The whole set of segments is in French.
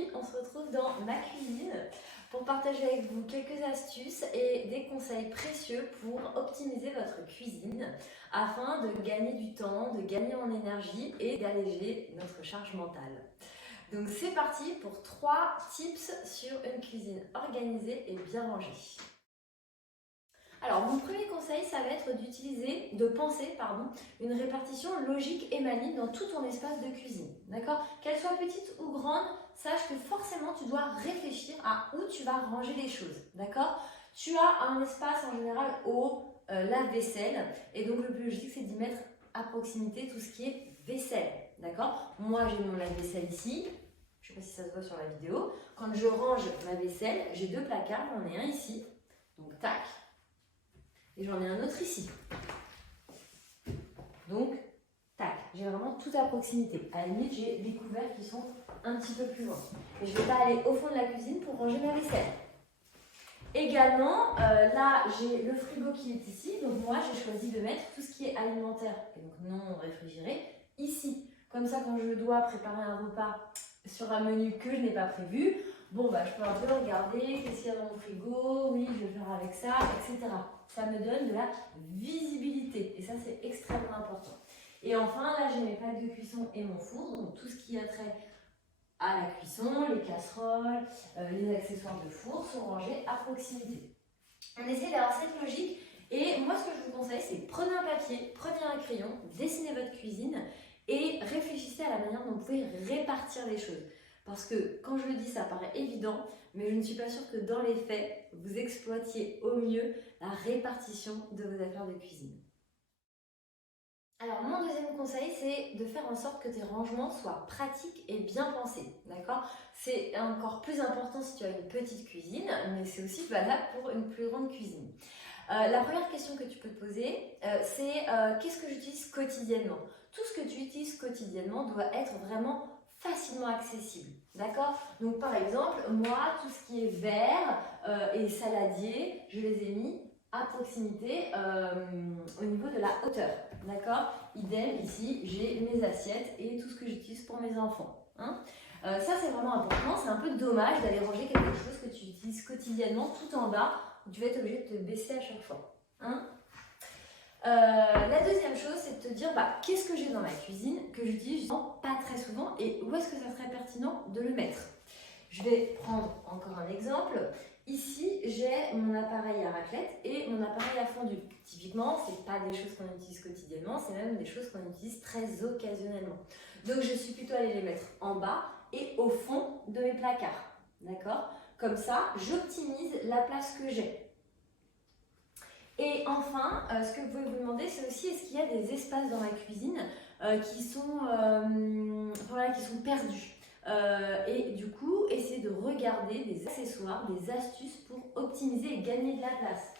Aujourd'hui, on se retrouve dans ma cuisine pour partager avec vous quelques astuces et des conseils précieux pour optimiser votre cuisine afin de gagner du temps, de gagner en énergie et d'alléger notre charge mentale. Donc c'est parti pour 3 tips sur une cuisine organisée et bien rangée. Alors, mon premier conseil, ça va être de penser une répartition logique et maligne dans tout ton espace de cuisine. D'accord? Qu'elle soit petite ou grande, sache que forcément, tu dois réfléchir à où tu vas ranger les choses. D'accord? Tu as un espace en général au lave-vaisselle et donc le plus logique, c'est d'y mettre à proximité tout ce qui est vaisselle. D'accord? Moi, j'ai mon lave-vaisselle ici. Je ne sais pas si ça se voit sur la vidéo. Quand je range ma vaisselle, j'ai 2 placards. J'en ai un ici. Donc, tac. Et j'en ai un autre ici. Donc, tac, j'ai vraiment tout à proximité. À la limite, j'ai les couverts qui sont un petit peu plus loin. Et je ne vais pas aller au fond de la cuisine pour ranger ma vaisselle. Également, là, j'ai le frigo qui est ici. Donc moi, j'ai choisi de mettre tout ce qui est alimentaire, et donc non réfrigéré, ici. Comme ça, quand je dois préparer un repas sur un menu que je n'ai pas prévu, bon, bah, je peux un peu regarder qu'est-ce qu'il y a dans mon frigo, oui, je vais faire avec ça, etc. Ça me donne de la visibilité et ça, c'est extrêmement important. Et enfin, là, j'ai mes plaques de cuisson et mon four, donc tout ce qui a trait à la cuisson, les casseroles, les accessoires de four sont rangés à proximité. On essaie d'avoir cette logique et moi, ce que je vous conseille, c'est prenez un papier, prenez un crayon, dessinez votre cuisine et réfléchissez à la manière dont vous pouvez répartir les choses. Parce que quand je le dis, ça paraît évident, mais je ne suis pas sûre que dans les faits, vous exploitiez au mieux la répartition de vos affaires de cuisine. Alors, mon deuxième conseil, c'est de faire en sorte que tes rangements soient pratiques et bien pensés, d'accord? C'est encore plus important si tu as une petite cuisine, mais c'est aussi valable pour une plus grande cuisine. La première question que tu peux te poser, c'est qu'est-ce que j'utilise quotidiennement? Tout ce que tu utilises quotidiennement doit être vraiment facilement accessible, d'accord? Donc par exemple, moi, tout ce qui est verre et saladier, je les ai mis à proximité au niveau de la hauteur, d'accord? Idem, ici, j'ai mes assiettes et tout ce que j'utilise pour mes enfants. Hein? Ça, c'est vraiment important. C'est un peu dommage d'aller ranger quelque chose que tu utilises quotidiennement tout en bas où tu vas être obligé de te baisser à chaque fois. Hein? La deuxième chose, c'est de te dire qu'est-ce que j'ai dans ma cuisine que j'utilise pas très souvent et où est-ce que ça serait pertinent de le mettre. Je vais prendre encore un exemple. Ici, j'ai mon appareil à raclette et mon appareil à fondue. Typiquement, ce n'est pas des choses qu'on utilise quotidiennement, c'est même des choses qu'on utilise très occasionnellement. Donc, je suis plutôt allée les mettre en bas et au fond de mes placards. D'accord? Comme ça, j'optimise la place que j'ai. Et enfin, ce que vous pouvez vous demander, c'est aussi est-ce qu'il y a des espaces dans la cuisine qui sont perdus. Et du coup, essayez de regarder des accessoires, des astuces pour optimiser et gagner de la place.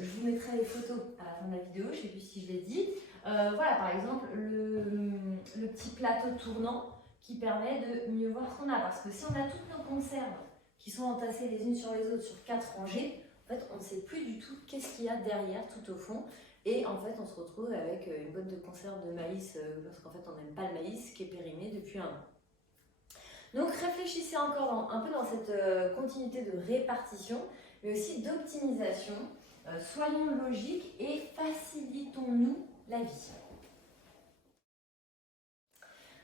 Je vous mettrai les photos à la fin de la vidéo, je ne sais plus si je l'ai dit. Voilà, par exemple, le petit plateau tournant qui permet de mieux voir ce qu'on a. Parce que si on a toutes nos conserves qui sont entassées les unes sur les autres sur 4 rangées, en fait, on ne sait plus du tout qu'est-ce qu'il y a derrière, tout au fond. Et en fait, on se retrouve avec une boîte de conserve de maïs, parce qu'en fait, on n'aime pas le maïs, qui est périmé depuis un an. Donc, réfléchissez encore un peu dans cette continuité de répartition, mais aussi d'optimisation. Soyons logiques et facilitons-nous la vie.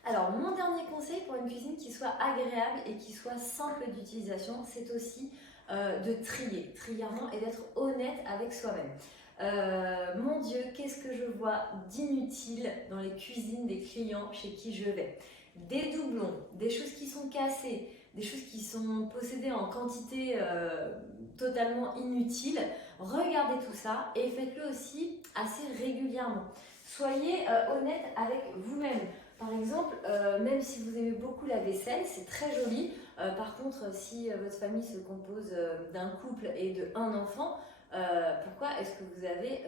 Alors, mon dernier conseil pour une cuisine qui soit agréable et qui soit simple d'utilisation, c'est aussi de trier régulièrement et d'être honnête avec soi-même. Mon Dieu, qu'est-ce que je vois d'inutile dans les cuisines des clients chez qui je vais? Des doublons, des choses qui sont cassées, des choses qui sont possédées en quantité totalement inutile. Regardez tout ça et faites-le aussi assez régulièrement. Soyez honnête avec vous-même. Par exemple, même si vous aimez beaucoup la vaisselle, c'est très joli. Par contre, si votre famille se compose d'un couple et de un enfant, pourquoi est-ce que vous avez,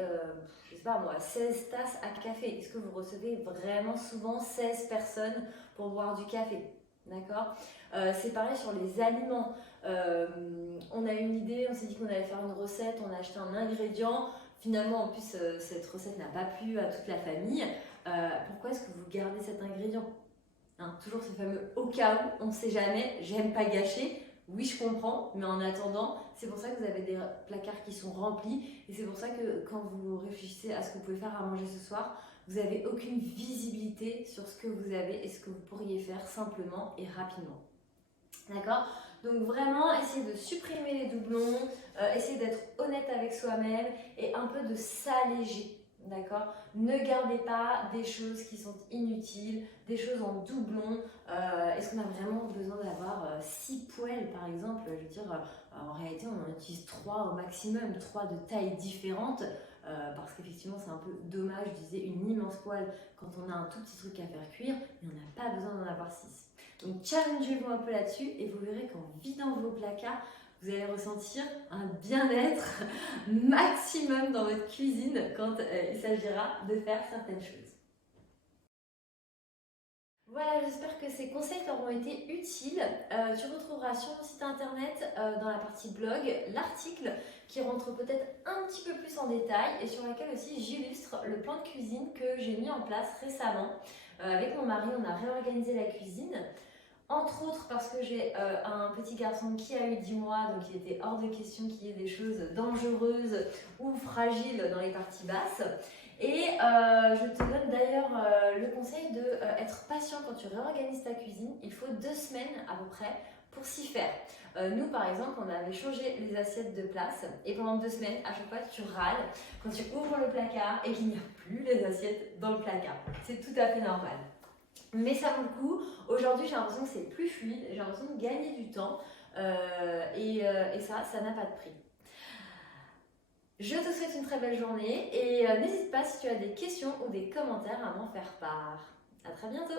je sais pas moi, 16 tasses à café? Est-ce que vous recevez vraiment souvent 16 personnes pour boire du café? D'accord? C'est pareil sur les aliments. On a une idée, on s'est dit qu'on allait faire une recette, on a acheté un ingrédient. Finalement, en plus, cette recette n'a pas plu à toute la famille. Pourquoi est-ce que vous gardez cet ingrédient? hein. Toujours ce fameux au cas où, on ne sait jamais, j'aime pas gâcher. Oui, je comprends, mais en attendant, c'est pour ça que vous avez des placards qui sont remplis et c'est pour ça que quand vous réfléchissez à ce que vous pouvez faire à manger ce soir, vous n'avez aucune visibilité sur ce que vous avez et ce que vous pourriez faire simplement et rapidement. D'accord? Donc vraiment, essayez de supprimer les doublons, essayez d'être honnête avec soi-même et un peu de s'alléger. D'accord? Ne gardez pas des choses qui sont inutiles, des choses en doublon. Est-ce qu'on a vraiment besoin d'avoir 6 poêles par exemple? Je veux dire, en réalité, on en utilise 3 au maximum, 3 de tailles différentes. Parce qu'effectivement, c'est un peu dommage d'utiliser une immense poêle quand on a un tout petit truc à faire cuire, mais on n'a pas besoin d'en avoir 6. Donc challengez-vous un peu là-dessus et vous verrez qu'en vidant vos placards, vous allez ressentir un bien-être maximum dans votre cuisine quand il s'agira de faire certaines choses. Voilà, j'espère que ces conseils t'auront été utiles. Tu retrouveras sur mon site internet, dans la partie blog, l'article qui rentre peut-être un petit peu plus en détail et sur lequel aussi j'illustre le plan de cuisine que j'ai mis en place récemment. Avec mon mari, on a réorganisé la cuisine. Entre autres parce que j'ai un petit garçon qui a eu 10 mois, donc il était hors de question qu'il y ait des choses dangereuses ou fragiles dans les parties basses. Et je te donne d'ailleurs le conseil d'être patient quand tu réorganises ta cuisine. Il faut 2 semaines à peu près pour s'y faire. Nous par exemple, on avait changé les assiettes de place et pendant 2 semaines, à chaque fois tu râles quand tu ouvres le placard et qu'il n'y a plus les assiettes dans le placard. C'est tout à fait normal. Mais ça vaut le coup. Aujourd'hui, j'ai l'impression que c'est plus fluide, j'ai l'impression de gagner du temps et ça n'a pas de prix. Je te souhaite une très belle journée et n'hésite pas si tu as des questions ou des commentaires à m'en faire part. À très bientôt!